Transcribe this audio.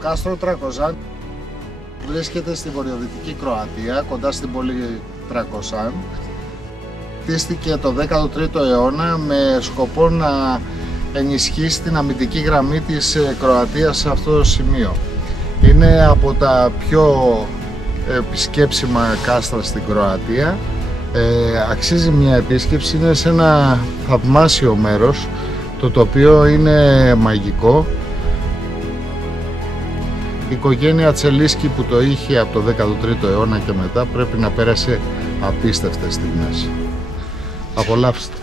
κάστρο Τρακοζάν βρίσκεται στη βορειοδυτική Κροατία, κοντά στην πόλη Τρακοσάν. Χτίστηκε το 13ο αιώνα με σκοπό να ενισχύσει την αμυντική γραμμή της Κροατίας σε αυτό το σημείο. Είναι από τα πιο επισκέψιμα κάστρα στην Κροατία. Αξίζει μια επίσκεψη, είναι σε ένα θαυμάσιο μέρος, το τοπίο είναι μαγικό. Η οικογένεια Τσελίσκι που το είχε από το 13ο αιώνα και μετά πρέπει να πέρασε απίστευτες στιγμές. Απολαύστε!